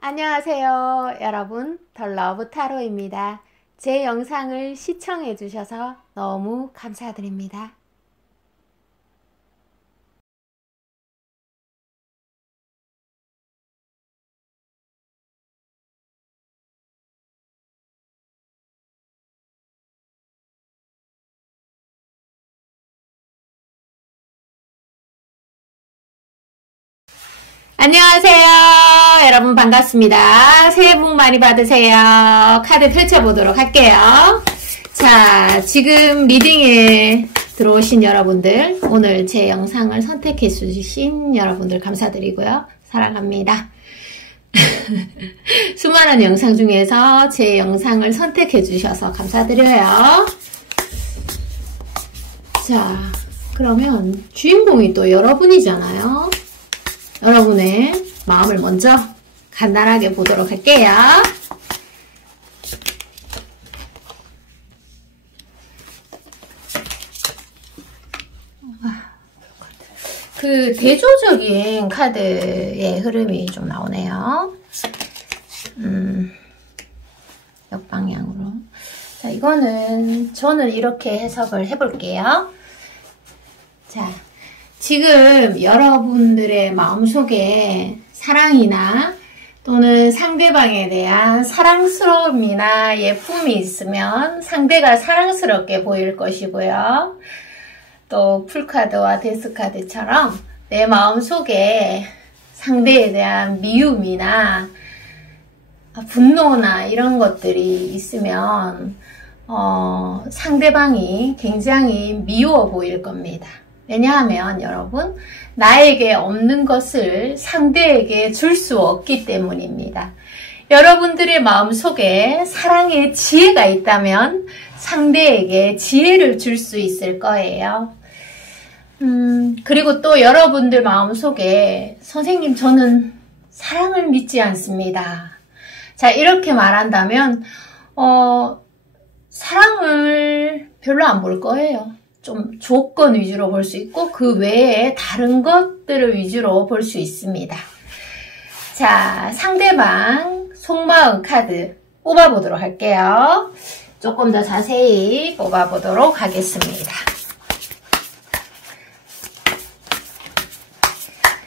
안녕하세요, 여러분. 덜러브 타로입니다. 제 영상을 시청해 주셔서 너무 감사드립니다. 안녕하세요, 여러분. 반갑습니다. 새해 복 많이 받으세요. 카드 펼쳐보도록 할게요. 자, 지금 리딩에 들어오신 여러분들, 오늘 제 영상을 선택해 주신 여러분들 감사드리고요. 사랑합니다. 수많은 영상 중에서 제 영상을 선택해 주셔서 감사드려요. 자, 그러면 주인공이 또 여러분이잖아요. 여러분의 마음을 먼저 간단하게 보도록 할게요. 그 대조적인 카드의 흐름이 좀 나오네요. 역방향으로. 자, 이거는 저는 이렇게 해석을 해볼게요. 자, 지금 여러분들의 마음속에 사랑이나 또는 상대방에 대한 사랑스러움이나 예쁨이 있으면 상대가 사랑스럽게 보일 것이고요. 또 풀카드와 데스카드처럼 내 마음속에 상대에 대한 미움이나 분노나 이런 것들이 있으면 상대방이 굉장히 미워 보일 겁니다. 왜냐하면 여러분, 나에게 없는 것을 상대에게 줄 수 없기 때문입니다. 여러분들의 마음속에 사랑의 지혜가 있다면 상대에게 지혜를 줄 수 있을 거예요. 그리고 또 여러분들 마음속에 선생님, 저는 사랑을 믿지 않습니다. 자, 이렇게 말한다면 사랑을 별로 안 볼 거예요. 좀 조건 위주로 볼 수 있고 그 외에 다른 것들을 위주로 볼 수 있습니다. 자, 상대방 속마음 카드 뽑아보도록 할게요. 조금 더 자세히 뽑아보도록 하겠습니다.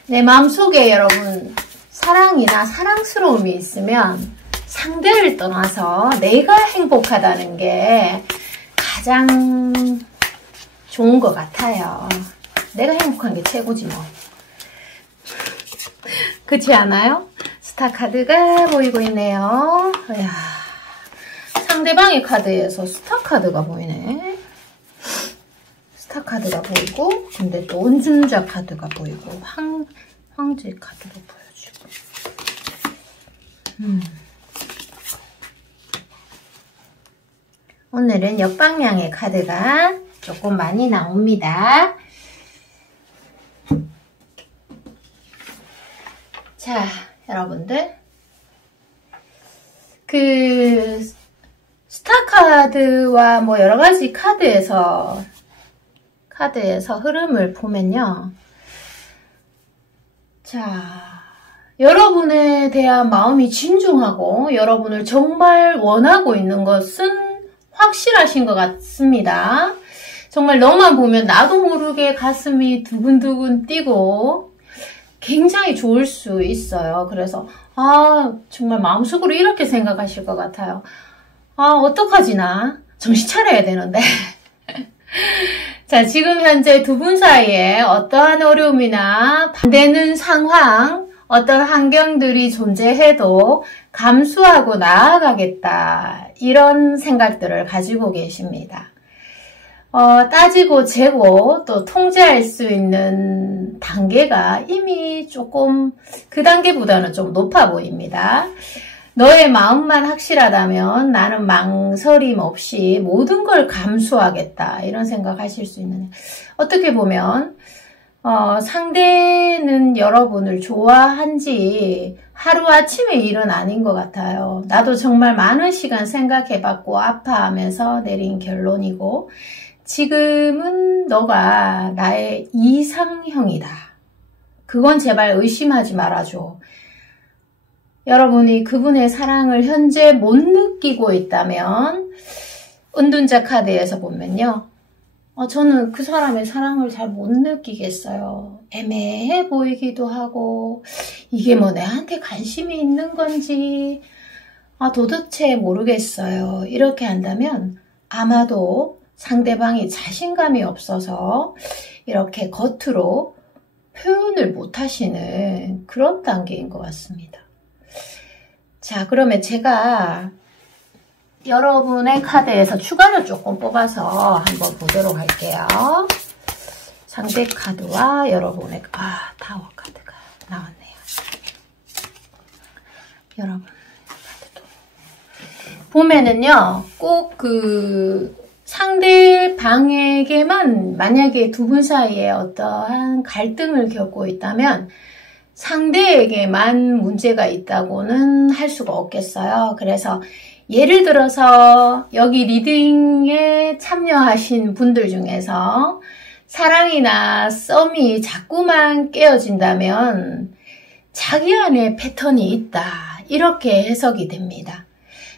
내 마음속에 여러분 사랑이나 사랑스러움이 있으면 상대를 떠나서 내가 행복하다는 게 가장 좋은 것 같아요. 내가 행복한 게 최고지 뭐. 그렇지 않아요? 스타 카드가 보이고 있네요. 이야, 상대방의 카드에서 스타 카드가 보이네. 스타 카드가 보이고, 근데 또 원준자 카드가 보이고, 황제 카드도 보여주고. 오늘은 역방향의 카드가 조금 많이 나옵니다. 자, 여러분들. 그 스타 카드와 뭐 여러 가지 카드에서 흐름을 보면요. 자, 여러분에 대한 마음이 진중하고 여러분을 정말 원하고 있는 것은 확실하신 것 같습니다. 정말 너만 보면 나도 모르게 가슴이 두근두근 뛰고 굉장히 좋을 수 있어요. 그래서 정말 마음속으로 이렇게 생각하실 것 같아요. 어떡하지 나? 정신 차려야 되는데. 자, 지금 현재 두 분 사이에 어떠한 어려움이나 반대는 상황, 어떤 환경들이 존재해도 감수하고 나아가겠다. 이런 생각들을 가지고 계십니다. 따지고 재고 또 통제할 수 있는 단계가 이미 조금 그 단계보다는 좀 높아 보입니다. 너의 마음만 확실하다면 나는 망설임 없이 모든 걸 감수하겠다. 이런 생각하실 수 있는, 어떻게 보면 상대는 여러분을 좋아한지 하루아침의 일은 아닌 것 같아요. 나도 정말 많은 시간 생각해봤고 아파하면서 내린 결론이고, 지금은 너가 나의 이상형이다. 그건 제발 의심하지 말아줘. 여러분이 그분의 사랑을 현재 못 느끼고 있다면 은둔자 카드에서 보면요. 저는 그 사람의 사랑을 잘 못 느끼겠어요. 애매해 보이기도 하고 이게 뭐 내한테 관심이 있는 건지 도대체 모르겠어요. 이렇게 한다면 아마도 상대방이 자신감이 없어서 이렇게 겉으로 표현을 못 하시는 그런 단계인 것 같습니다. 자, 그러면 제가 여러분의 카드에서 추가로 조금 뽑아서 한번 보도록 할게요. 상대 카드와 여러분의 타워 카드가 나왔네요. 여러분 카드도 보면은요, 꼭 상대방에게만 만약에 두 분 사이에 어떠한 갈등을 겪고 있다면 상대에게만 문제가 있다고는 할 수가 없겠어요. 그래서 예를 들어서 여기 리딩에 참여하신 분들 중에서 사랑이나 썸이 자꾸만 깨어진다면 자기 안에 패턴이 있다, 이렇게 해석이 됩니다.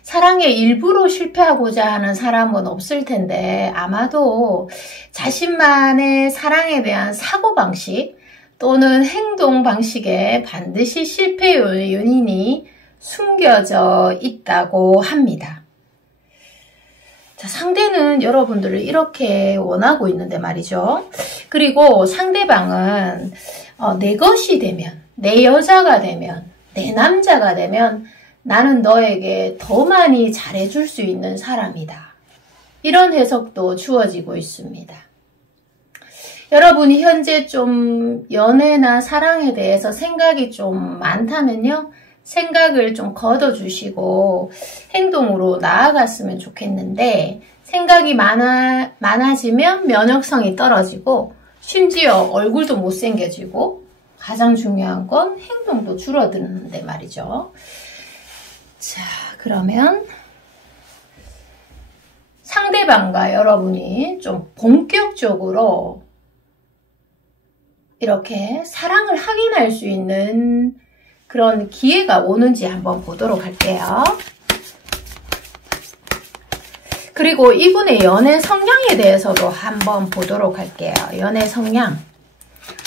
사랑에 일부러 실패하고자 하는 사람은 없을 텐데 아마도 자신만의 사랑에 대한 사고방식 또는 행동 방식에 반드시 실패 요인이 숨겨져 있다고 합니다. 자, 상대는 여러분들을 이렇게 원하고 있는데 말이죠. 그리고 상대방은 내 것이 되면, 내 여자가 되면, 내 남자가 되면 나는 너에게 더 많이 잘해줄 수 있는 사람이다, 이런 해석도 주어지고 있습니다. 여러분이 현재 좀 연애나 사랑에 대해서 생각이 좀 많다면요, 생각을 좀 걷어주시고 행동으로 나아갔으면 좋겠는데, 생각이 많아지면 면역성이 떨어지고 심지어 얼굴도 못생겨지고 가장 중요한 건 행동도 줄어드는데 말이죠. 자, 그러면 상대방과 여러분이 좀 본격적으로 이렇게 사랑을 확인할 수 있는 그런 기회가 오는지 한번 보도록 할게요. 그리고 이분의 연애 성향에 대해서도 한번 보도록 할게요. 연애 성향.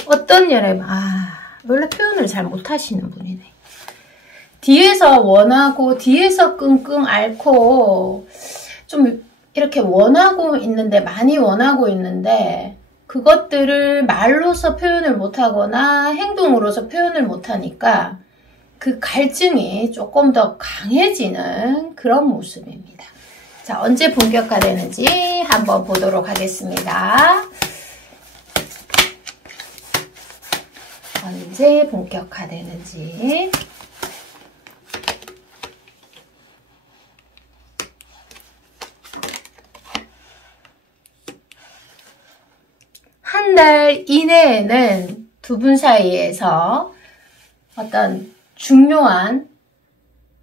어떤 연애, 원래 표현을 잘 못하시는 분이네. 뒤에서 원하고 뒤에서 끙끙 앓고 좀 이렇게 원하고 있는데, 많이 원하고 있는데 그것들을 말로서 표현을 못하거나 행동으로서 표현을 못하니까 그 갈증이 조금 더 강해지는 그런 모습입니다. 자, 언제 본격화되는지 한번 보도록 하겠습니다. 언제 본격화되는지. 한 달 이내에는 두 분 사이에서 어떤 중요한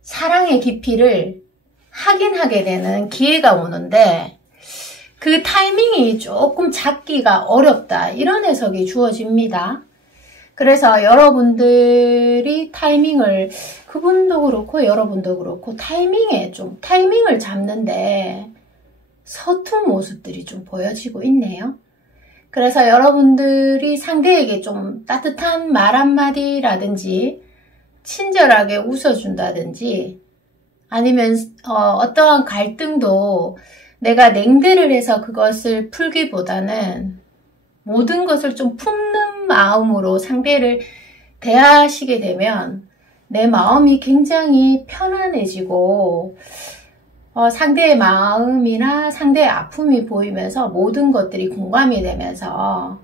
사랑의 깊이를 확인하게 되는 기회가 오는데 그 타이밍이 조금 잡기가 어렵다, 이런 해석이 주어집니다. 그래서 여러분들이 타이밍을, 그분도 그렇고 여러분도 그렇고 타이밍을 잡는데 서툰 모습들이 좀 보여지고 있네요. 그래서 여러분들이 상대에게 좀 따뜻한 말 한마디라든지 친절하게 웃어준다든지, 아니면 어떠한 갈등도 내가 냉대를 해서 그것을 풀기보다는 모든 것을 좀 품는 마음으로 상대를 대하시게 되면 내 마음이 굉장히 편안해지고 상대의 마음이나 상대의 아픔이 보이면서 모든 것들이 공감이 되면서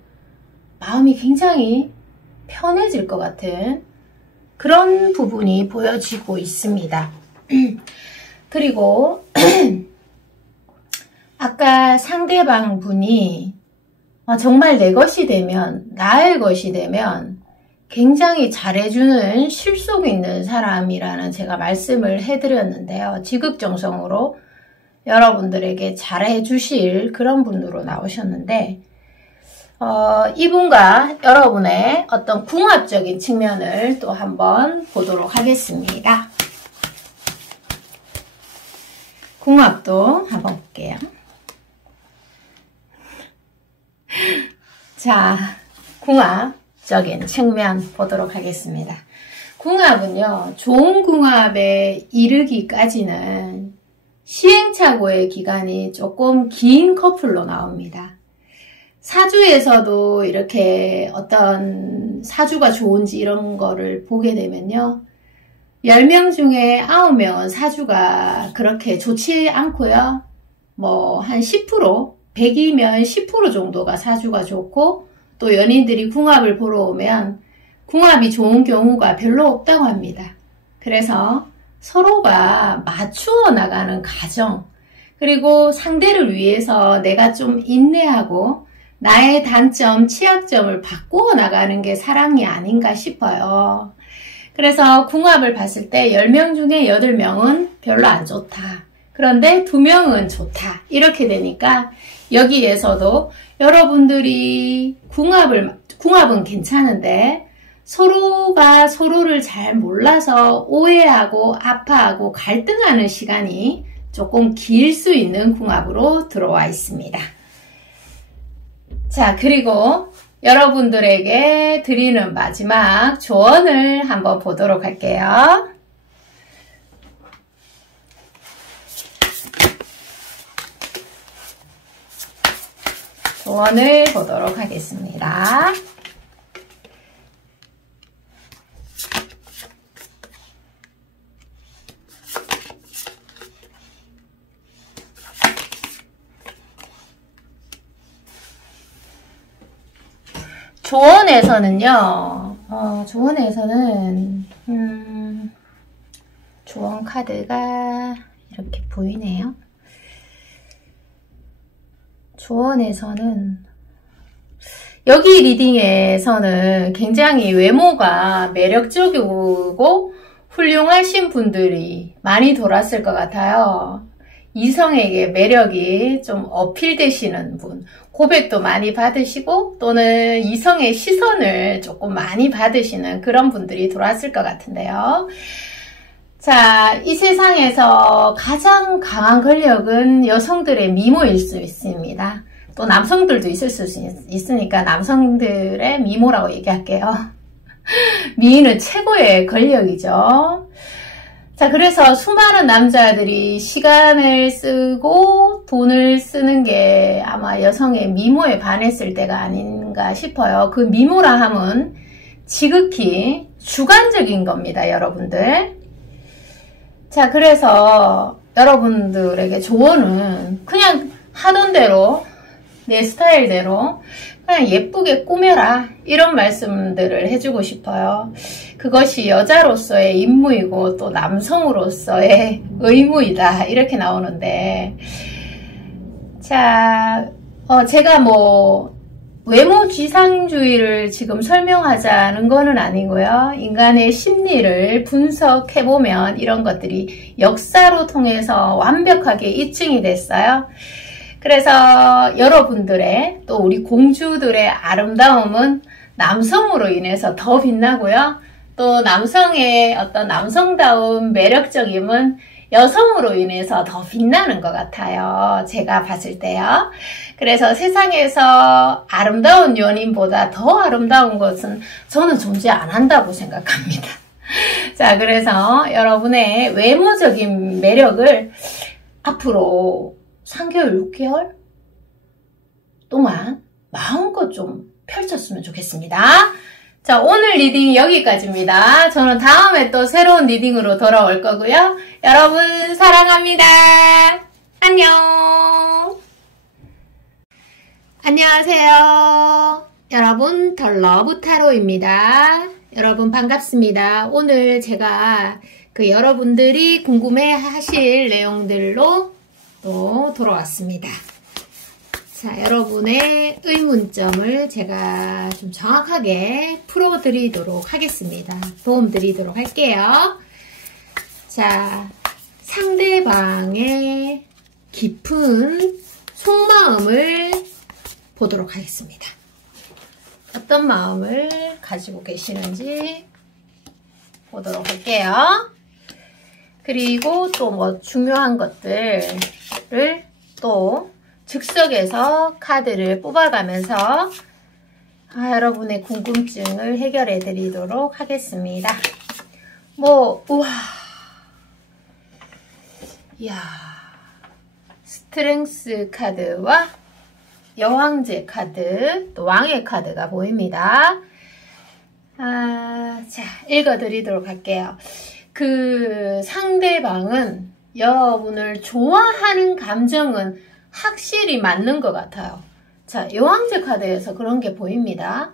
마음이 굉장히 편해질 것 같은 그런 부분이 보여지고 있습니다. 그리고 아까 상대방 분이 정말 내 것이 되면, 나의 것이 되면 굉장히 잘해주는 실속 있는 사람이라는 제가 말씀을 해드렸는데요. 지극정성으로 여러분들에게 잘해주실 그런 분으로 나오셨는데, 이분과 여러분의 어떤 궁합적인 측면을 또 한번 보도록 하겠습니다. 궁합도 한번 볼게요. 자, 궁합적인 측면 보도록 하겠습니다. 궁합은요, 좋은 궁합에 이르기까지는 시행착오의 기간이 조금 긴 커플로 나옵니다. 사주에서도 이렇게 어떤 사주가 좋은지 이런 거를 보게 되면요, 10명 중에 9명은 사주가 그렇게 좋지 않고요, 뭐 한 10%, 100이면 10% 정도가 사주가 좋고, 또 연인들이 궁합을 보러 오면 궁합이 좋은 경우가 별로 없다고 합니다. 그래서 서로가 맞추어 나가는 과정, 그리고 상대를 위해서 내가 좀 인내하고 나의 단점, 취약점을 바꾸어 나가는 게 사랑이 아닌가 싶어요. 그래서 궁합을 봤을 때 10명 중에 8명은 별로 안 좋다. 그런데 2명은 좋다. 이렇게 되니까 여기에서도 여러분들이 궁합은 괜찮은데 서로가 서로를 잘 몰라서 오해하고 아파하고 갈등하는 시간이 조금 길 수 있는 궁합으로 들어와 있습니다. 자, 그리고 여러분들에게 드리는 마지막 조언을 한번 보도록 할게요. 조언을 보도록 하겠습니다. 조언에서는요, 조언 카드가 이렇게 보이네요. 조언에서는, 여기 리딩에서는 굉장히 외모가 매력적이고 훌륭하신 분들이 많이 돌았을 것 같아요. 이성에게 매력이 좀 어필되시는 분, 고백도 많이 받으시고 또는 이성의 시선을 조금 많이 받으시는 그런 분들이 돌았을 것 같은데요. 자, 이 세상에서 가장 강한 권력은 여성들의 미모일 수 있습니다. 또 남성들도 있을 수 있으니까 남성들의 미모라고 얘기할게요. 미인은 최고의 권력이죠. 자, 그래서 수많은 남자들이 시간을 쓰고 돈을 쓰는 게 아마 여성의 미모에 반했을 때가 아닌가 싶어요. 그 미모라 함은 지극히 주관적인 겁니다, 여러분들. 자, 그래서 여러분들에게 조언은 그냥 하던 대로, 내 스타일대로 그냥 예쁘게 꾸며라, 이런 말씀들을 해주고 싶어요. 그것이 여자로서의 임무이고 또 남성으로서의 의무이다, 이렇게 나오는데, 자, 제가 뭐 외모 지상주의를 지금 설명하자는 거는 아니고요. 인간의 심리를 분석해보면 이런 것들이 역사로 통해서 완벽하게 입증이 됐어요. 그래서 여러분들의, 또 우리 공주들의 아름다움은 남성으로 인해서 더 빛나고요. 또 남성의 어떤 남성다운 매력적임은 여성으로 인해서 더 빛나는 것 같아요. 제가 봤을 때요. 그래서 세상에서 아름다운 연인보다 더 아름다운 것은 저는 존재 안 한다고 생각합니다. 자, 그래서 여러분의 외모적인 매력을 앞으로 3개월, 6개월 동안 마음껏 좀 펼쳤으면 좋겠습니다. 자, 오늘 리딩 여기까지입니다. 저는 다음에 또 새로운 리딩으로 돌아올 거고요. 여러분 사랑합니다. 안녕. 안녕하세요. 여러분, 덜러브 타로입니다. 여러분 반갑습니다. 오늘 제가 여러분들이 궁금해 하실 내용들로 또 돌아왔습니다. 자, 여러분의 의문점을 제가 좀 정확하게 풀어드리도록 하겠습니다. 도움드리도록 할게요. 자, 상대방의 깊은 속마음을 보도록 하겠습니다. 어떤 마음을 가지고 계시는지 보도록 할게요. 그리고 또 뭐 중요한 것들을 또 즉석에서 카드를 뽑아가면서 여러분의 궁금증을 해결해 드리도록 하겠습니다. 우와. 이야. 스트렝스 카드와 여왕제 카드, 또 왕의 카드가 보입니다. 자, 읽어드리도록 할게요. 그 상대방은 여러분을 좋아하는 감정은 확실히 맞는 것 같아요. 자, 여왕제 카드에서 그런 게 보입니다.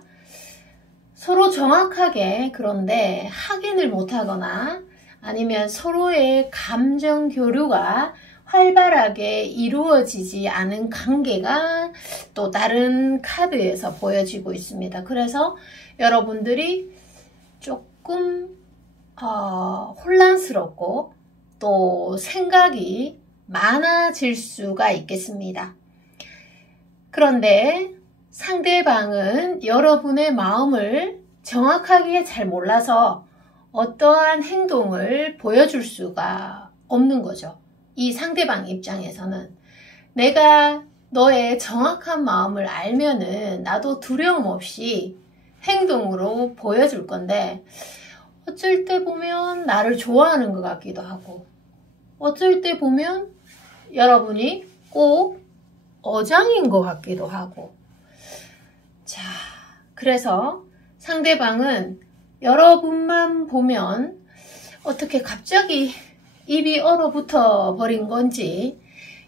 서로 정확하게 그런데 확인을 못하거나 아니면 서로의 감정 교류가 활발하게 이루어지지 않은 관계가 또 다른 카드에서 보여지고 있습니다. 그래서 여러분들이 조금 혼란스럽고 또 생각이 많아질 수가 있겠습니다. 그런데 상대방은 여러분의 마음을 정확하게 잘 몰라서 어떠한 행동을 보여줄 수가 없는 거죠. 이 상대방 입장에서는 내가 너의 정확한 마음을 알면은 나도 두려움 없이 행동으로 보여줄 건데 어쩔 때 보면 나를 좋아하는 것 같기도 하고 어쩔 때 보면 여러분이 꼭 어장인 것 같기도 하고 자, 그래서 상대방은 여러분만 보면 어떻게 갑자기 입이 얼어붙어 버린 건지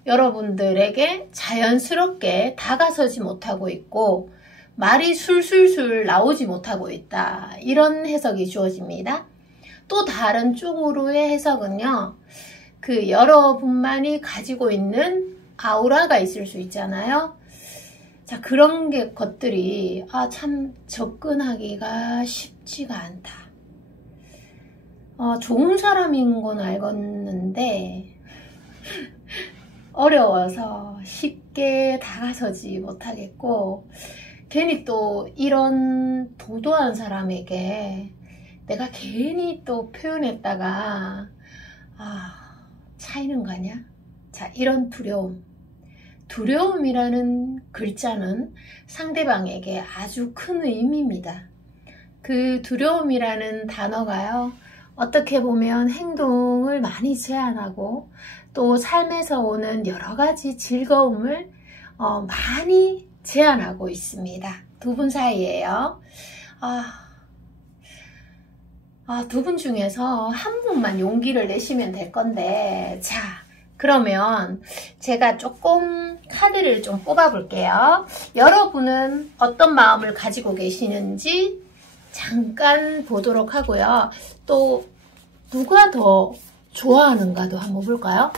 여러분들에게 자연스럽게 다가서지 못하고 있고 말이 술술술 나오지 못하고 있다. 이런 해석이 주어집니다. 또 다른 쪽으로의 해석은요. 그 여러분만이 가지고 있는 아우라가 있을 수 있잖아요. 자, 그런 것들이 참 접근하기가 쉽지가 않다. 좋은 사람인 건 알겠는데 어려워서 쉽게 다가서지 못하겠고 괜히 또 이런 도도한 사람에게 내가 괜히 또 표현했다가 차이는 가냐? 자, 이런 두려움이라는 글자는 상대방에게 아주 큰 의미입니다. 그 두려움이라는 단어가요. 어떻게 보면 행동을 많이 제한하고 또 삶에서 오는 여러 가지 즐거움을 많이 제한하고 있습니다. 두 분 사이에요. 두 분 중에서 한 분만 용기를 내시면 될 건데 자, 그러면 제가 조금 카드를 좀 뽑아 볼게요. 여러분은 어떤 마음을 가지고 계시는지 잠깐 보도록 하고요. 또 누가 더 좋아하는가도 한번 볼까요?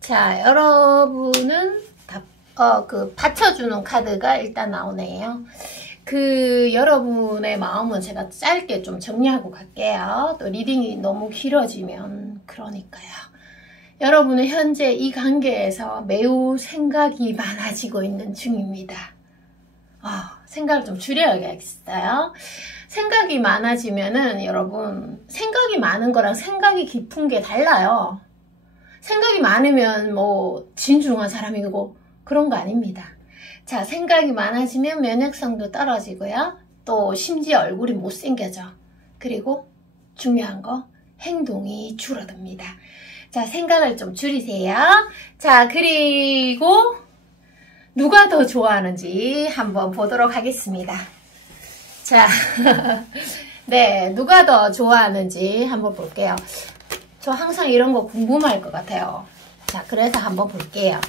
자, 여러분은 받쳐주는 카드가 일단 나오네요. 여러분의 마음은 제가 짧게 좀 정리하고 갈게요. 또 리딩이 너무 길어지면 그러니까요. 여러분은 현재 이 관계에서 매우 생각이 많아지고 있는 중입니다. 생각을 좀 줄여야겠어요. 생각이 많아지면은 여러분, 생각이 많은 거랑 생각이 깊은 게 달라요. 생각이 많으면 진중한 사람이고 그런 거 아닙니다. 자, 생각이 많아지면 면역성도 떨어지고요. 또 심지어 얼굴이 못생겨져. 그리고 중요한 거, 행동이 줄어듭니다. 자, 생각을 좀 줄이세요. 자, 그리고 누가 더 좋아하는지 한번 보도록 하겠습니다. 자, 네, 누가 더 좋아하는지 한번 볼게요. 저 항상 이런 거 궁금할 것 같아요. 자, 그래서 한번 볼게요.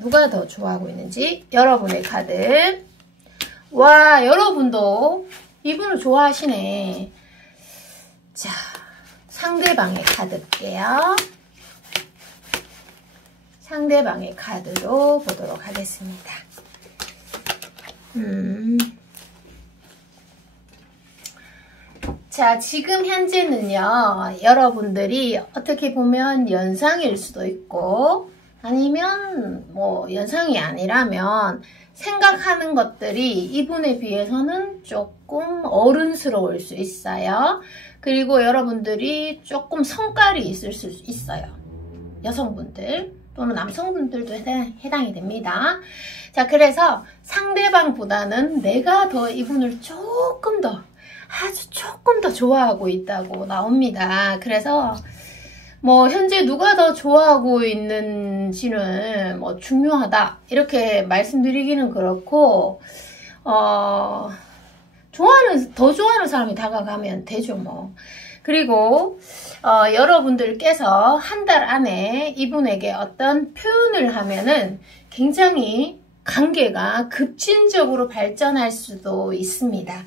누가 더 좋아하고 있는지. 여러분의 카드. 와, 여러분도 이분을 좋아하시네. 자, 상대방의 카드 볼게요. 상대방의 카드로 보도록 하겠습니다. 자, 지금 현재는요, 여러분들이 어떻게 보면 연상일 수도 있고, 아니면 연상이 아니라면 생각하는 것들이 이분에 비해서는 조금 어른스러울 수 있어요. 그리고 여러분들이 조금 성깔이 있을 수 있어요. 여성분들 또는 남성분들도 해당이 됩니다. 자, 그래서 상대방보다는 내가 더 이분을 아주 조금 더 좋아하고 있다고 나옵니다. 그래서 뭐 현재 누가 더 좋아하고 있는지는 뭐 중요하다 이렇게 말씀드리기는 그렇고 더 좋아하는 사람이 다가가면 되죠 뭐. 그리고 여러분들께서 한 달 안에 이분에게 어떤 표현을 하면은 굉장히 관계가 급진적으로 발전할 수도 있습니다.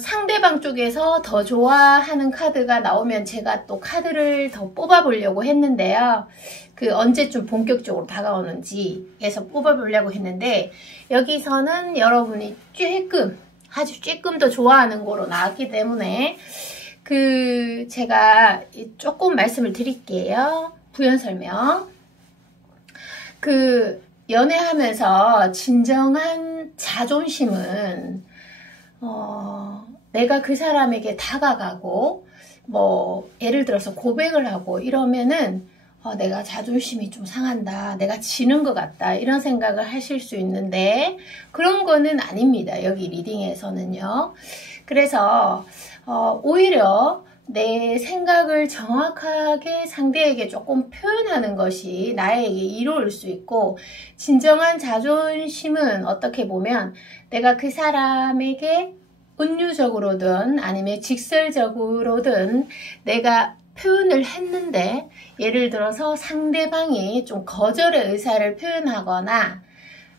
상대방 쪽에서 더 좋아하는 카드가 나오면 제가 또 카드를 더 뽑아보려고 했는데요. 언제쯤 본격적으로 다가오는지에서 뽑아보려고 했는데, 여기서는 여러분이 아주 조금 더 좋아하는 거로 나왔기 때문에, 제가 조금 말씀을 드릴게요. 부연 설명. 연애하면서 진정한 자존심은 내가 그 사람에게 다가가고 뭐 예를 들어서 고백을 하고 이러면은 내가 자존심이 좀 상한다, 내가 지는 것 같다 이런 생각을 하실 수 있는데 그런 거는 아닙니다. 여기 리딩에서는요. 그래서 오히려 내 생각을 정확하게 상대에게 조금 표현하는 것이 나에게 이로울 수 있고, 진정한 자존심은 어떻게 보면 내가 그 사람에게 은유적으로든 아니면 직설적으로든 내가 표현을 했는데, 예를 들어서 상대방이 좀 거절의 의사를 표현하거나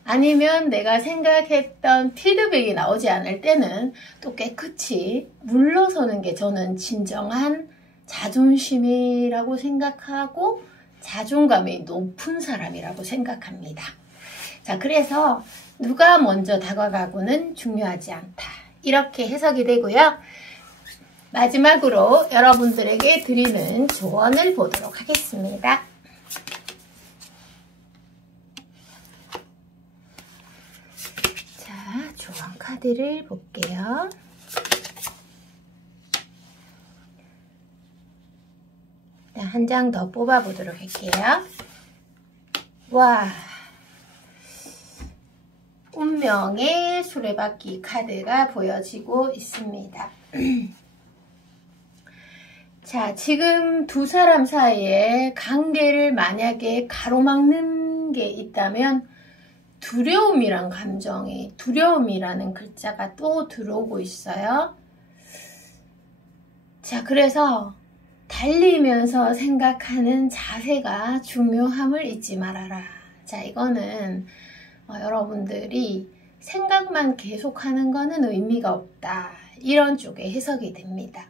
아니면 내가 생각했던 피드백이 나오지 않을 때는 또 깨끗이 물러서는 게 저는 진정한 자존심이라고 생각하고 자존감이 높은 사람이라고 생각합니다. 자, 그래서 누가 먼저 다가가고는 중요하지 않다. 이렇게 해석이 되고요. 마지막으로 여러분들에게 드리는 조언을 보도록 하겠습니다. 조언 카드를 볼게요. 한 장 더 뽑아보도록 할게요. 와, 운명의 수레바퀴 카드가 보여지고 있습니다. 자, 지금 두 사람 사이에 관계를 만약에 가로막는 게 있다면 두려움이란 감정이, 두려움이라는 글자가 또 들어오고 있어요. 자, 그래서 달리면서 생각하는 자세가 중요함을 잊지 말아라. 자, 이거는 여러분들이 생각만 계속하는 거는 의미가 없다. 이런 쪽에 해석이 됩니다.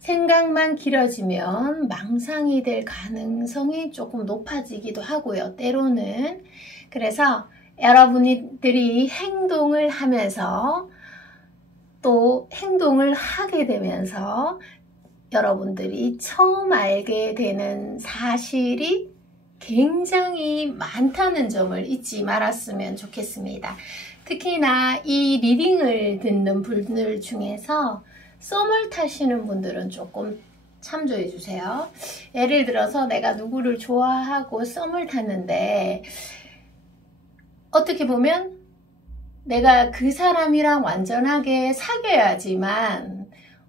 생각만 길어지면 망상이 될 가능성이 조금 높아지기도 하고요. 때로는. 그래서 여러분들이 행동을 하면서 또 행동을 하게 되면서 여러분들이 처음 알게 되는 사실이 굉장히 많다는 점을 잊지 말았으면 좋겠습니다. 특히나 이 리딩을 듣는 분들 중에서 썸을 타시는 분들은 조금 참조해 주세요. 예를 들어서 내가 누구를 좋아하고 썸을 탔는데 어떻게 보면 내가 그 사람이랑 완전하게 사귀어야지만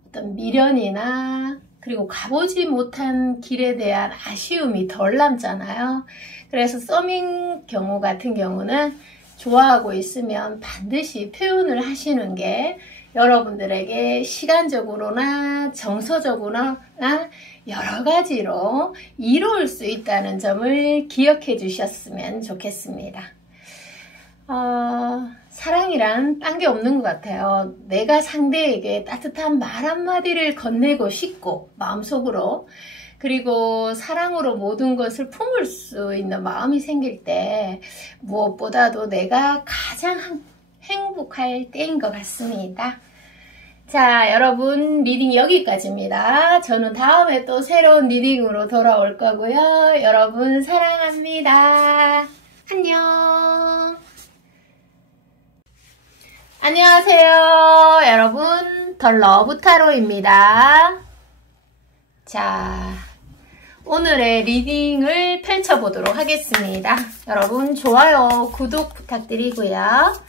어떤 미련이나 그리고 가보지 못한 길에 대한 아쉬움이 덜 남잖아요. 그래서 썸인 경우 같은 경우는 좋아하고 있으면 반드시 표현을 하시는 게 여러분들에게 시간적으로나 정서적으로나 여러 가지로 이로울 수 있다는 점을 기억해 주셨으면 좋겠습니다. 사랑이란 딴 게 없는 것 같아요. 내가 상대에게 따뜻한 말 한마디를 건네고 싶고 마음속으로, 그리고 사랑으로 모든 것을 품을 수 있는 마음이 생길 때 무엇보다도 내가 가장 행복할 때인 것 같습니다. 자, 여러분, 리딩 여기까지입니다. 저는 다음에 또 새로운 리딩으로 돌아올 거고요. 여러분 사랑합니다. 안녕. 안녕하세요 여러분, 더 러브타로입니다. 자, 오늘의 리딩을 펼쳐보도록 하겠습니다. 여러분 좋아요, 구독 부탁드리고요.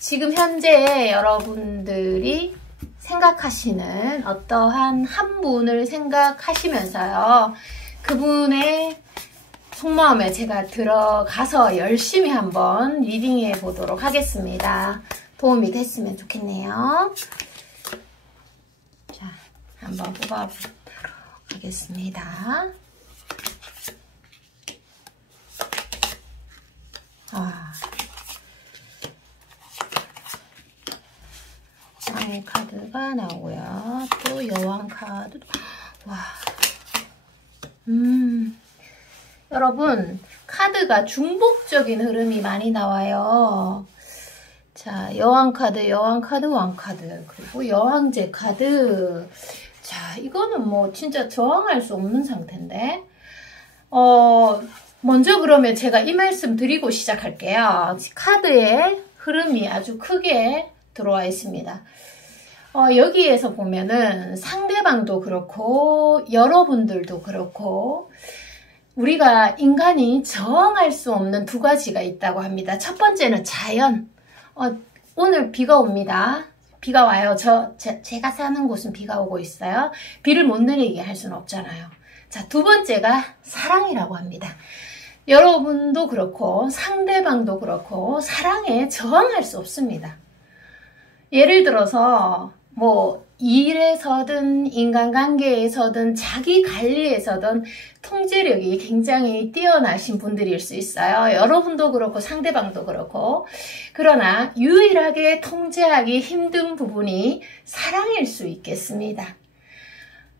지금 현재 여러분들이 생각하시는 어떠한 한 분을 생각하시면서요, 그분의 속마음에 제가 들어가서 열심히 한번 리딩해 보도록 하겠습니다. 도움이 됐으면 좋겠네요. 자, 한번 뽑아보도록 하겠습니다. 왕의 카드가 나오고요. 또 여왕 카드. 와. 여러분, 카드가 중복적인 흐름이 많이 나와요. 자, 여왕 카드, 왕 카드, 그리고 여왕제 카드. 자, 이거는 뭐 진짜 저항할 수 없는 상태인데. 먼저 그러면 제가 이 말씀 드리고 시작할게요. 카드의 흐름이 아주 크게 들어와 있습니다. 여기에서 보면은 상대방도 그렇고 여러분들도 그렇고 우리가 인간이 저항할 수 없는 두 가지가 있다고 합니다. 첫 번째는 자연. 오늘 비가 옵니다. 비가 와요. 제가 사는 곳은 비가 오고 있어요. 비를 못 내리게 할 수는 없잖아요. 자, 두 번째가 사랑이라고 합니다. 여러분도 그렇고 상대방도 그렇고 사랑에 저항할 수 없습니다. 예를 들어서 뭐 일에서든 인간관계에서든 자기 관리에서든 통제력이 굉장히 뛰어나신 분들일 수 있어요. 여러분도 그렇고 상대방도 그렇고. 그러나 유일하게 통제하기 힘든 부분이 사랑일 수 있겠습니다.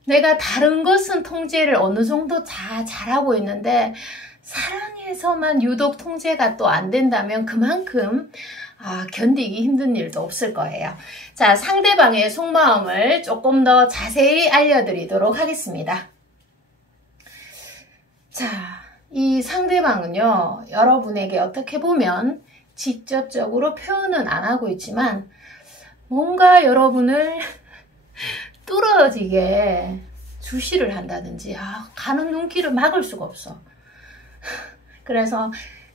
내가 다른 것은 통제를 어느 정도 다 잘하고 있는데 사랑에서만 유독 통제가 또 안 된다면 그만큼 견디기 힘든 일도 없을 거예요. 자, 상대방의 속마음을 조금 더 자세히 알려드리도록 하겠습니다. 자, 이 상대방은요, 여러분에게 어떻게 보면 직접적으로 표현은 안 하고 있지만 뭔가 여러분을 뚫어지게 주시를 한다든지 가는 눈길을 막을 수가 없어. 그래서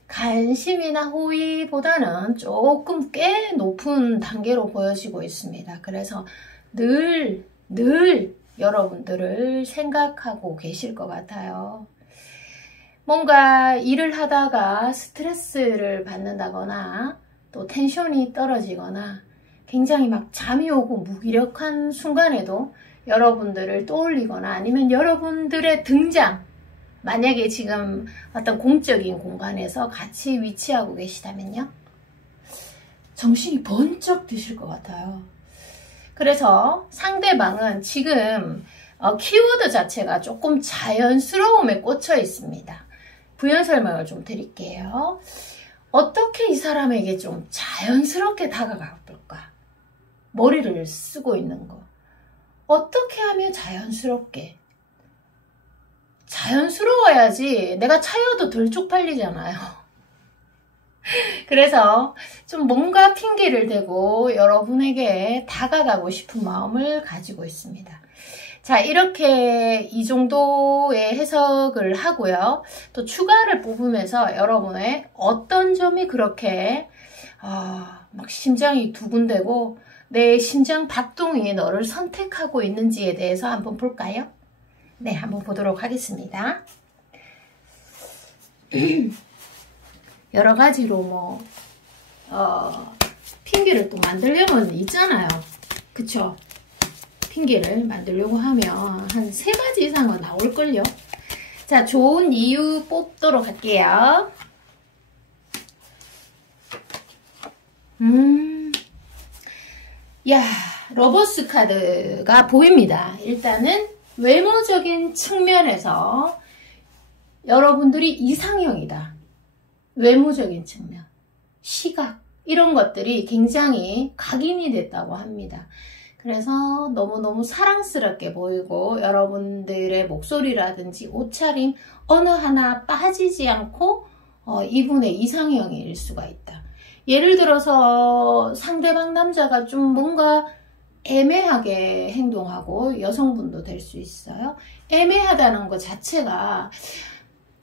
관심이나 호의보다는 조금 꽤 높은 단계로 보여지고 있습니다. 그래서 늘 여러분들을 생각하고 계실 것 같아요. 뭔가 일을 하다가 스트레스를 받는다거나 또 텐션이 떨어지거나 굉장히 막 잠이 오고 무기력한 순간에도 여러분들을 떠올리거나 아니면 여러분들의 등장, 만약에 지금 어떤 공적인 공간에서 같이 위치하고 계시다면요, 정신이 번쩍 드실 것 같아요. 그래서 상대방은 지금 키워드 자체가 조금 자연스러움에 꽂혀 있습니다. 부연 설명을 좀 드릴게요. 어떻게 이 사람에게 좀 자연스럽게 다가가 볼까? 머리를 쓰고 있는 거. 어떻게 하면 자연스러워야지 내가 차여도 덜 쪽팔리잖아요. 그래서 좀 뭔가 핑계를 대고 여러분에게 다가가고 싶은 마음을 가지고 있습니다. 자, 이렇게 이 정도의 해석을 하고요. 또 추가를 뽑으면서 여러분의 어떤 점이 그렇게 막 심장이 두근대고 내 심장 박동이 너를 선택하고 있는지에 대해서 한번 볼까요? 네, 한번 보도록 하겠습니다. 여러 가지로 뭐 핑계를 또 만들려면 있잖아요. 그쵸? 핑계를 만들려고 하면 한 3가지 이상은 나올걸요. 자, 좋은 이유 뽑도록 할게요. 야, 러버스 카드가 보입니다. 일단은 외모적인 측면에서 여러분들이 이상형이다. 외모적인 측면, 시각 이런 것들이 굉장히 각인이 됐다고 합니다. 그래서 너무너무 사랑스럽게 보이고 여러분들의 목소리라든지 옷차림 어느 하나 빠지지 않고 이분의 이상형일 수가 있다. 예를 들어서 상대방 남자가 좀 뭔가 애매하게 행동하고, 여성분도 될 수 있어요. 애매하다는 것 자체가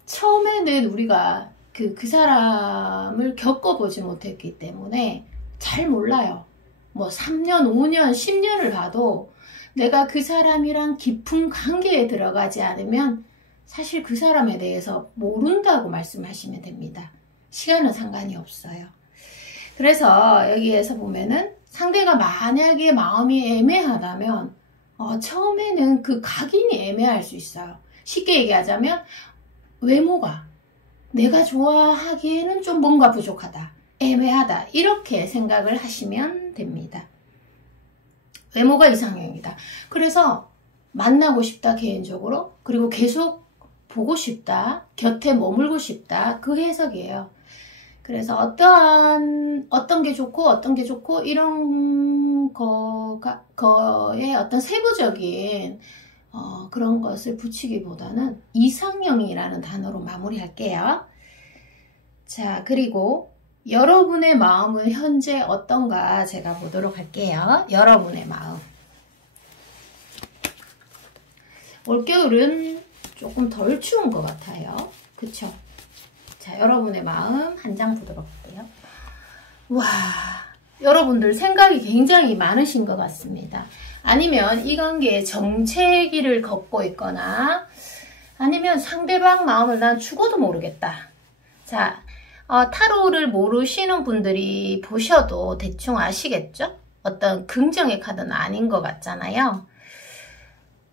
처음에는 우리가 그 사람을 겪어보지 못했기 때문에 잘 몰라요. 뭐 3년, 5년, 10년을 봐도 내가 그 사람이랑 깊은 관계에 들어가지 않으면 사실 그 사람에 대해서 모른다고 말씀하시면 됩니다. 시간은 상관이 없어요. 그래서 여기에서 보면은 상대가 만약에 마음이 애매하다면 처음에는 그 각인이 애매할 수 있어요. 쉽게 얘기하자면 외모가 내가 좋아하기에는 좀 뭔가 부족하다, 애매하다, 이렇게 생각을 하시면 됩니다. 외모가 이상형이다. 그래서 만나고 싶다, 개인적으로. 그리고 계속 보고 싶다, 곁에 머물고 싶다, 그 해석이에요. 그래서 어떤 게 좋고 이런 거에 어떤 세부적인 그런 것을 붙이기보다는 이상형이라는 단어로 마무리할게요. 자, 그리고 여러분의 마음은 현재 어떤가 제가 보도록 할게요. 여러분의 마음. 올겨울은 조금 덜 추운 것 같아요. 그쵸? 자, 여러분의 마음 한 장 보도록 할게요. 와, 여러분들 생각이 굉장히 많으신 것 같습니다. 아니면 이 관계에 정체기를 걷고 있거나, 아니면 상대방 마음을 난 죽어도 모르겠다. 자, 타로를 모르시는 분들이 보셔도 대충 아시겠죠? 어떤 긍정의 카드는 아닌 것 같잖아요.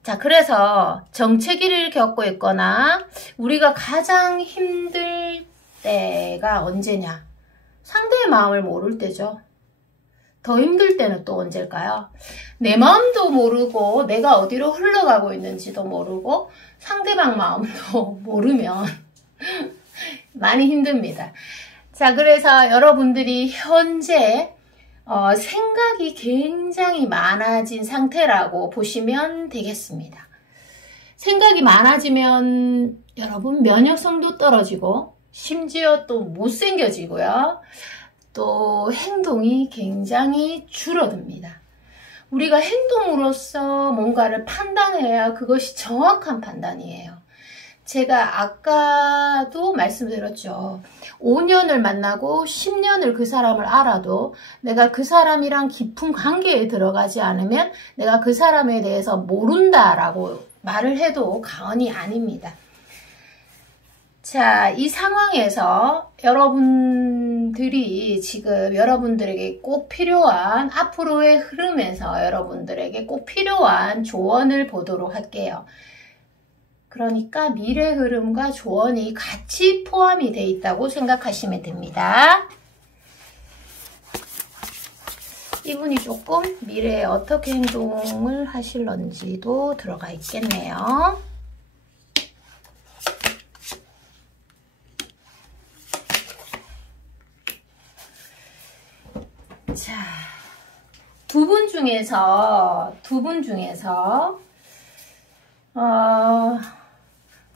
자, 그래서 정체기를 겪고 있거나 우리가 가장 힘들 때가 언제냐? 상대의 마음을 모를 때죠. 더 힘들 때는 또 언제일까요? 내 마음도 모르고 내가 어디로 흘러가고 있는지도 모르고 상대방 마음도 모르면 많이 힘듭니다. 자, 그래서 여러분들이 현재 생각이 굉장히 많아진 상태라고 보시면 되겠습니다. 생각이 많아지면 여러분 면역성도 떨어지고 심지어 또 못생겨지고요. 또 행동이 굉장히 줄어듭니다. 우리가 행동으로서 뭔가를 판단해야 그것이 정확한 판단이에요. 제가 아까도 말씀드렸죠. 5년을 만나고 10년을 그 사람을 알아도 내가 그 사람이랑 깊은 관계에 들어가지 않으면 내가 그 사람에 대해서 모른다라고 말을 해도 과언이 아닙니다. 자, 이 상황에서 여러분들이 지금 여러분들에게 꼭 필요한, 앞으로의 흐름에서 여러분들에게 꼭 필요한 조언을 보도록 할게요. 그러니까 미래 흐름과 조언이 같이 포함이 되어 있다고 생각하시면 됩니다. 이분이 조금 미래에 어떻게 행동을 하실런지도 들어가 있겠네요. 자, 두 분 중에서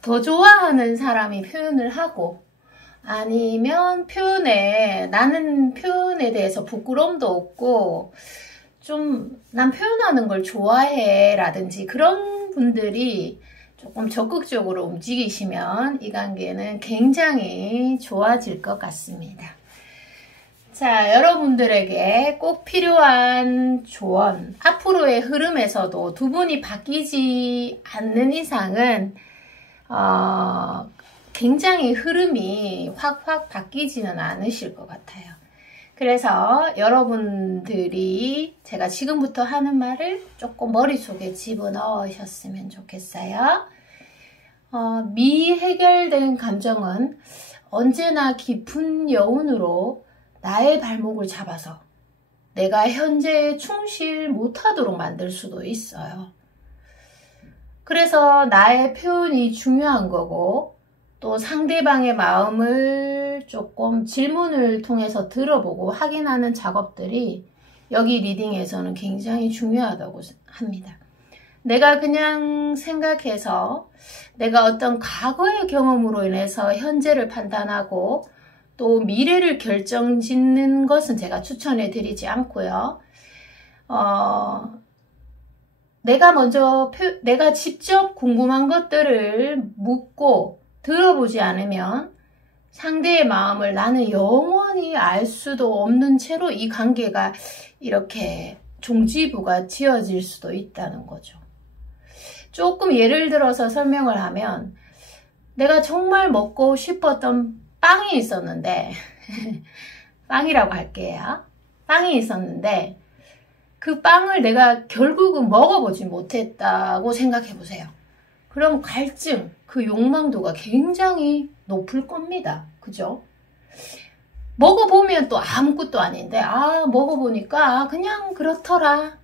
더 좋아하는 사람이 표현을 하고, 아니면 나는 표현에 대해서 부끄러움도 없고 좀 난 표현하는 걸 좋아해 라든지 그런 분들이 조금 적극적으로 움직이시면 이 관계는 굉장히 좋아질 것 같습니다. 자, 여러분들에게 꼭 필요한 조언, 앞으로의 흐름에서도 두 분이 바뀌지 않는 이상은 굉장히 흐름이 확확 바뀌지는 않으실 것 같아요. 그래서 여러분들이 제가 지금부터 하는 말을 조금 머릿속에 집어넣으셨으면 좋겠어요. 미해결된 감정은 언제나 깊은 여운으로 나의 발목을 잡아서 내가 현재에 충실 못하도록 만들 수도 있어요. 그래서 나의 표현이 중요한 거고, 또 상대방의 마음을 조금 질문을 통해서 들어보고 확인하는 작업들이 여기 리딩에서는 굉장히 중요하다고 합니다. 내가 그냥 생각해서 내가 어떤 과거의 경험으로 인해서 현재를 판단하고 또 미래를 결정짓는 것은 제가 추천해 드리지 않고요. 내가 직접 궁금한 것들을 묻고 들어보지 않으면 상대의 마음을 나는 영원히 알 수도 없는 채로 이 관계가 이렇게 종지부가 지어질 수도 있다는 거죠. 조금 예를 들어서 설명을 하면, 내가 정말 먹고 싶었던 빵이 있었는데 빵이라고 할게요. 빵이 있었는데 그 빵을 내가 결국은 먹어보지 못했다고 생각해 보세요. 그럼 갈증, 그 욕망도가 굉장히 높을 겁니다. 그죠? 먹어보면 또 아무것도 아닌데, 먹어보니까 그냥 그렇더라.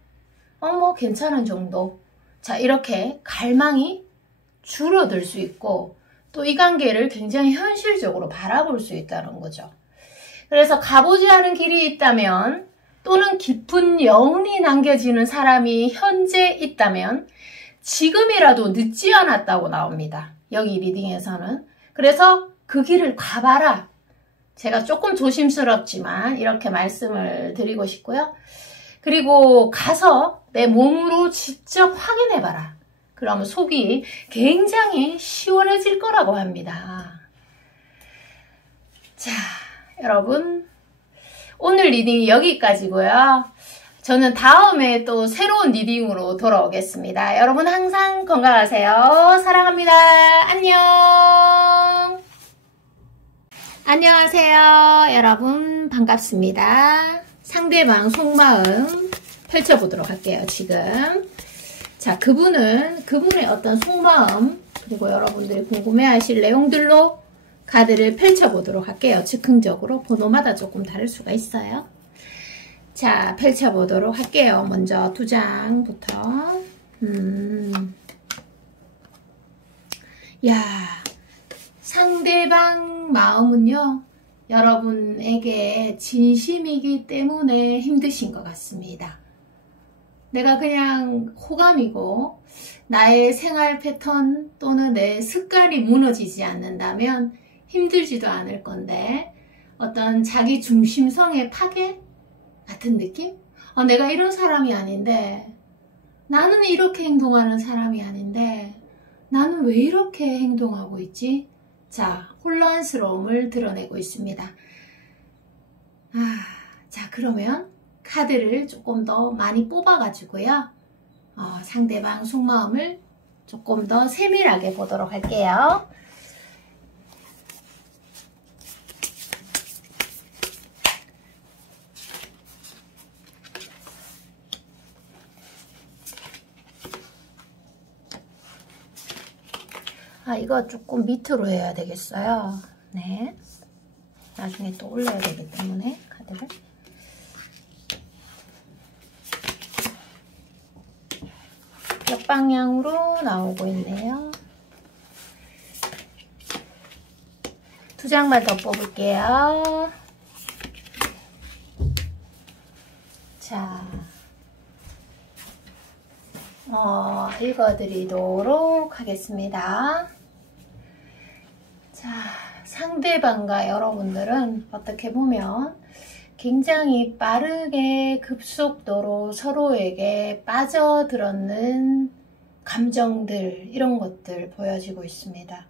뭐 괜찮은 정도. 자, 이렇게 갈망이 줄어들 수 있고, 또 이 관계를 굉장히 현실적으로 바라볼 수 있다는 거죠. 그래서 가보지 않은 길이 있다면, 또는 깊은 여운이 남겨지는 사람이 현재 있다면 지금이라도 늦지 않았다고 나옵니다. 여기 리딩에서는. 그래서 그 길을 가봐라. 제가 조금 조심스럽지만 이렇게 말씀을 드리고 싶고요. 그리고 가서 내 몸으로 직접 확인해봐라. 그러면 속이 굉장히 시원해질 거라고 합니다. 자, 여러분, 오늘 리딩이 여기까지고요. 저는 다음에 또 새로운 리딩으로 돌아오겠습니다. 여러분 항상 건강하세요. 사랑합니다. 안녕. 안녕하세요. 여러분 반갑습니다. 상대방 속마음 펼쳐보도록 할게요. 지금. 자, 그분의 어떤 속마음, 그리고 여러분들이 궁금해하실 내용들로 카드를 펼쳐보도록 할게요. 즉흥적으로 번호마다 조금 다를 수가 있어요. 자, 펼쳐보도록 할게요. 먼저 2장부터. 야, 상대방 마음은요, 여러분에게 진심이기 때문에 힘드신 것 같습니다. 내가 그냥 호감이고 나의 생활 패턴 또는 내 습관이 무너지지 않는다면 힘들지도 않을 건데, 어떤 자기 중심성의 파괴 같은 느낌? 내가 이런 사람이 아닌데, 나는 이렇게 행동하는 사람이 아닌데 나는 왜 이렇게 행동하고 있지? 자, 혼란스러움을 드러내고 있습니다. 자, 그러면 카드를 조금 더 많이 뽑아가지고요. 상대방 속마음을 조금 더 세밀하게 보도록 할게요. 이거 조금 밑으로 해야 되겠어요. 네. 나중에 또 올려야 되기 때문에 카드를. 역방향으로 나오고 있네요. 2장만 더 뽑을게요. 자, 읽어드리도록 하겠습니다. 자, 상대방과 여러분들은 어떻게 보면 굉장히 빠르게 급속도로 서로에게 빠져들었는 감정들, 이런 것들 보여지고 있습니다.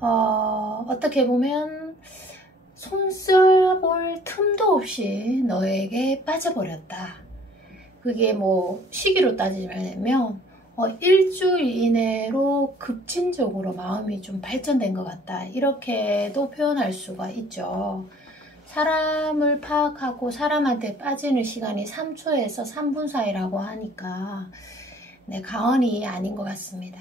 어떻게 보면 손써볼 틈도 없이 너에게 빠져버렸다. 그게 뭐 시기로 따지면 일주일 이내로 급진적으로 마음이 좀 발전된 것 같다. 이렇게도 표현할 수가 있죠. 사람을 파악하고 사람한테 빠지는 시간이 3초에서 3분 사이라고 하니까 가언이 아닌 것 같습니다.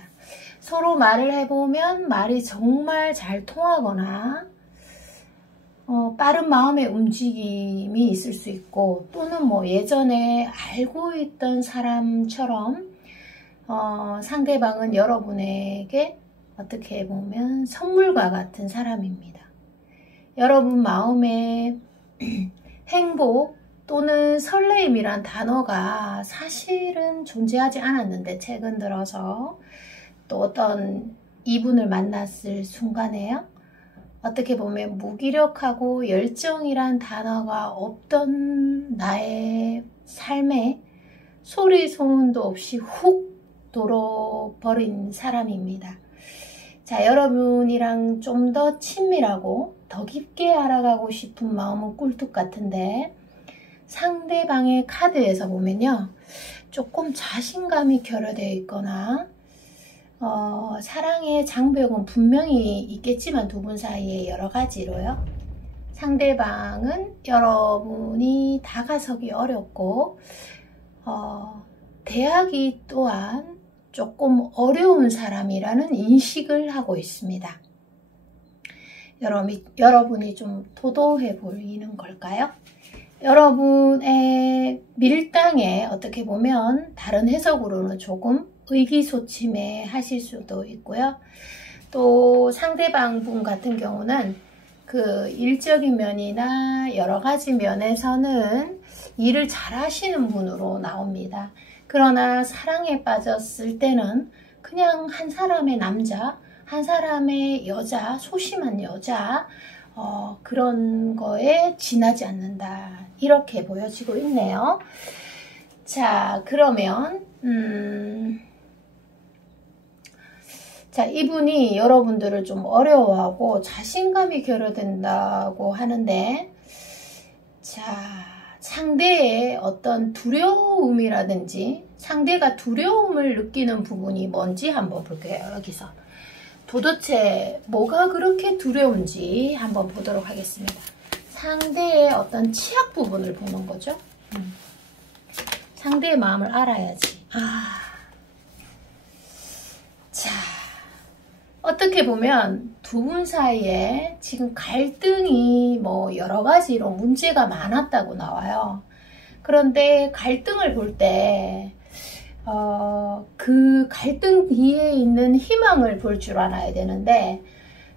서로 말을 해보면 말이 정말 잘 통하거나 빠른 마음의 움직임이 있을 수 있고, 또는 뭐 예전에 알고 있던 사람처럼 상대방은 여러분에게 어떻게 보면 선물과 같은 사람입니다. 여러분 마음에 행복 또는 설레임이란 단어가 사실은 존재하지 않았는데, 최근 들어서 또 어떤 이분을 만났을 순간에요, 어떻게 보면 무기력하고 열정이란 단어가 없던 나의 삶에 소리 소문도 없이 훅 돌아버린 사람입니다. 자, 여러분이랑 좀 더 친밀하고 더 깊게 알아가고 싶은 마음은 꿀뚝 같은데 상대방의 카드에서 보면요, 조금 자신감이 결여되어 있거나 사랑의 장벽은 분명히 있겠지만 두 분 사이에 여러 가지로요. 상대방은 여러분이 다가서기 어렵고 대하기 또한 조금 어려운 사람이라는 인식을 하고 있습니다. 여러분이 좀 도도해 보이는 걸까요? 여러분의 밀당에 어떻게 보면 다른 해석으로는 조금 의기소침해 하실 수도 있고요. 또 상대방 분 같은 경우는 그 일적인 면이나 여러 가지 면에서는 일을 잘 하시는 분으로 나옵니다. 그러나 사랑에 빠졌을 때는 그냥 한 사람의 남자, 한 사람의 여자, 소심한 여자, 그런 거에 지나지 않는다. 이렇게 보여지고 있네요. 자, 그러면 자, 이분이 여러분들을 좀 어려워하고 자신감이 결여된다고 하는데, 자, 상대의 어떤 두려움이라든지 상대가 두려움을 느끼는 부분이 뭔지 한번 볼게요. 여기서 도대체 뭐가 그렇게 두려운지 한번 보도록 하겠습니다. 상대의 어떤 취약 부분을 보는 거죠. 상대의 마음을 알아야지. 자, 어떻게 보면 두 분 사이에 지금 갈등이 뭐 여러 가지로 문제가 많았다고 나와요. 그런데 갈등을 볼 때 그 갈등 뒤에 있는 희망을 볼 줄 알아야 되는데,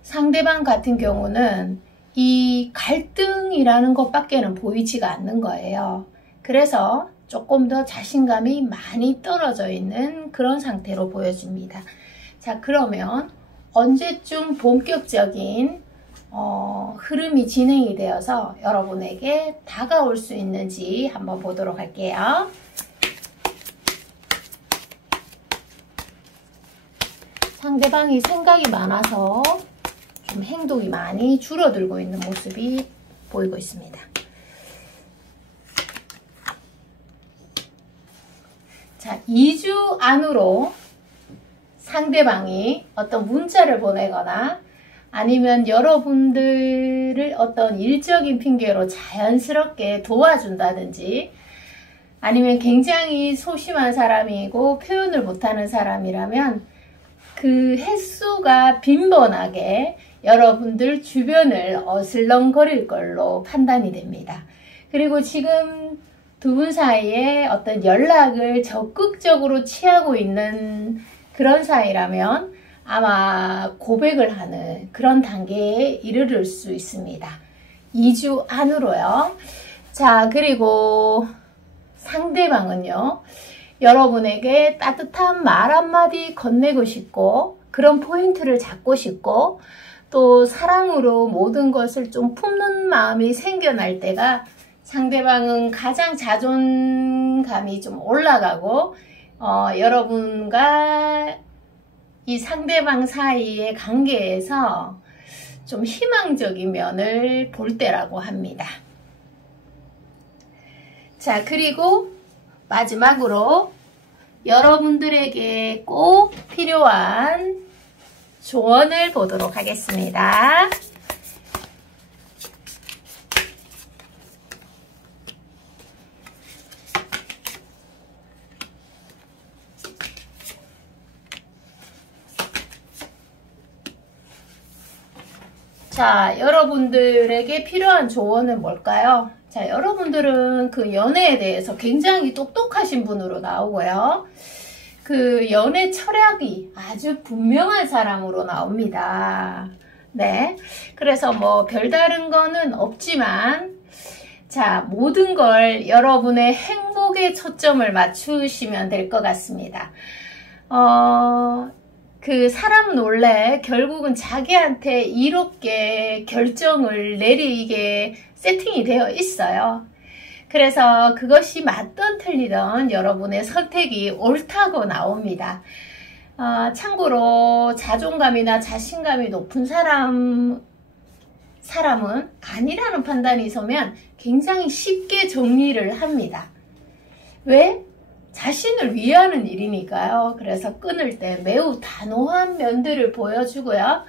상대방 같은 경우는 이 갈등이라는 것밖에는 보이지가 않는 거예요. 그래서 조금 더 자신감이 많이 떨어져 있는 그런 상태로 보여집니다. 자, 그러면 언제쯤 본격적인 흐름이 진행이 되어서 여러분에게 다가올 수 있는지 한번 보도록 할게요. 상대방이 생각이 많아서 좀 행동이 많이 줄어들고 있는 모습이 보이고 있습니다. 자, 2주 안으로 상대방이 어떤 문자를 보내거나 아니면 여러분들을 어떤 일적인 핑계로 자연스럽게 도와준다든지, 아니면 굉장히 소심한 사람이고 표현을 못하는 사람이라면 그 횟수가 빈번하게 여러분들 주변을 어슬렁거릴 걸로 판단이 됩니다. 그리고 지금 두 분 사이에 어떤 연락을 적극적으로 취하고 있는 그런 사이라면 아마 고백을 하는 그런 단계에 이르를 수 있습니다. 2주 안으로요. 자, 그리고 상대방은요, 여러분에게 따뜻한 말 한마디 건네고 싶고, 그런 포인트를 잡고 싶고, 또 사랑으로 모든 것을 좀 품는 마음이 생겨날 때가 상대방은 가장 자존감이 좀 올라가고 여러분과 이 상대방 사이의 관계에서 좀 희망적인 면을 볼 때라고 합니다. 자, 그리고 마지막으로 여러분들에게 꼭 필요한 조언을 보도록 하겠습니다. 자, 여러분들에게 필요한 조언은 뭘까요? 자, 여러분들은 그 연애에 대해서 굉장히 똑똑하신 분으로 나오고요. 그 연애 철학이 아주 분명한 사람으로 나옵니다. 네. 그래서 뭐 별다른 거는 없지만, 자, 모든 걸 여러분의 행복에 초점을 맞추시면 될 것 같습니다. 그 사람 놀래 결국은 자기한테 이롭게 결정을 내리게 세팅이 되어 있어요. 그래서 그것이 맞든 틀리든 여러분의 선택이 옳다고 나옵니다. 참고로 자존감이나 자신감이 높은 사람은 아니라는 판단이 서면 굉장히 쉽게 정리를 합니다. 왜? 자신을 위하는 일이니까요. 그래서 끊을 때 매우 단호한 면들을 보여주고요.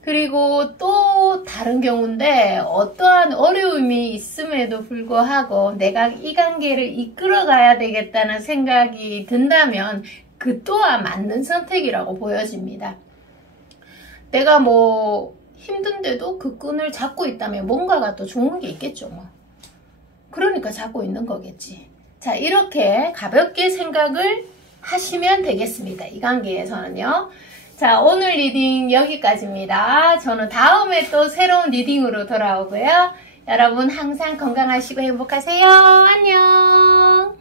그리고 또 다른 경우인데 어떠한 어려움이 있음에도 불구하고 내가 이 관계를 이끌어 가야 되겠다는 생각이 든다면 그 또한 맞는 선택이라고 보여집니다. 내가 뭐 힘든데도 그 끈을 잡고 있다면 뭔가가 또 좋은 게 있겠죠. 뭐. 그러니까 잡고 있는 거겠지. 자, 이렇게 가볍게 생각을 하시면 되겠습니다. 이 관계에서는요. 자, 오늘 리딩 여기까지입니다. 저는 다음에 또 새로운 리딩으로 돌아오고요. 여러분 항상 건강하시고 행복하세요. 안녕.